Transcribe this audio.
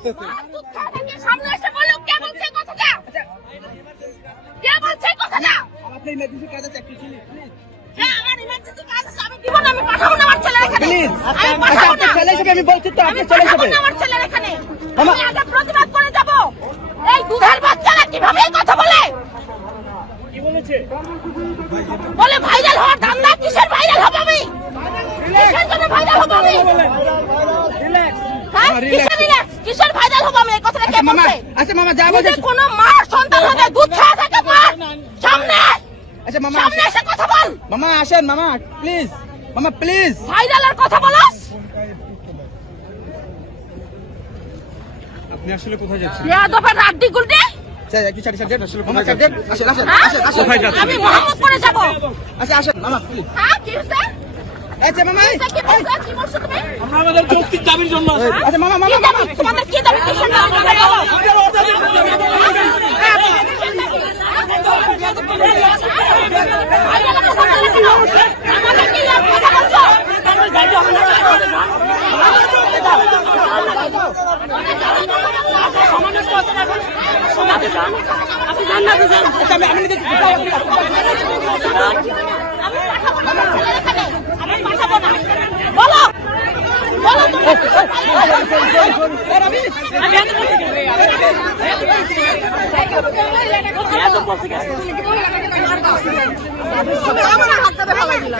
সামনে এসে বলুন কে বলছে কথাটা, কে বলছে কথাটা? আপনি ইমার্জেন্সি কাজ আছে একটু শুনুন প্লিজ। হ্যাঁ, আমার ইমার্জেন্সি কাজ আছে, আমি দিব না, আমি পাঠাবো না আমার ছেলের এখানে। প্লিজ আমি পাঠাবো না। আপনার ছেলে হিসেবে আমি বলছি তো, আমি আপনার ছেলে পাঠাবো হিসেবে। না আমার ছেলের এখানে। আমি আগে প্রতিবাদ করে যাব। এই দুধের বাচ্চারা কিভাবে এই কথা বলে? কি বলেছে? বলে ভাইরাল হওয়ার ধান্দা। কিসের ভাইরাল হব আমি? কিসের জন্য ভাইরাল হব আমি? হ্যাঁ, কিসের রিল্যাক্স? কিসের ভাইরাল হব আমি? এই কথাটা কে মামা, বলছে? আচ্ছা মামা যা বলছে। যদি কোনো মার সন্তান হলে দুধ খাওয়া থাকে মা, সামনে আচ্ছা মামা, সামনে এসে কথা বল। মামা আসেন মামা প্লিজ, মামা প্লিজ। ভাইরালের কথা বলস? আপনি আসলে কোথায় যাচ্ছেন? বেয়াদবের রাড্ডি গুলডি। স্যার একটু ছাড় ছাড় দেন, আসলে কোথায় যাচ্ছেন? আসেন আসেন হ্যাঁ? আসেন আসেন। কোথায় যাচ্ছেন? আমি মোহাম্মদপুরে যাব। আচ্ছা আসেন মামা প্লিজ। হ্যাঁ, কি হইছে? আচ্ছা মামা কি বলছো? কি বলছো তুমি? আমরা আমাদের যৌক্তিক দাবির জন্য আচ্ছা মামা কি মামা দাবি? তোমাদের কি দাবি? কিসের দাবি? আমাকে বলো। আমাকে কি আর কথা বলছো? আমি পাঠাবো না। বলো বলো তুমি আমার হাতটা দেখা লাগিলা।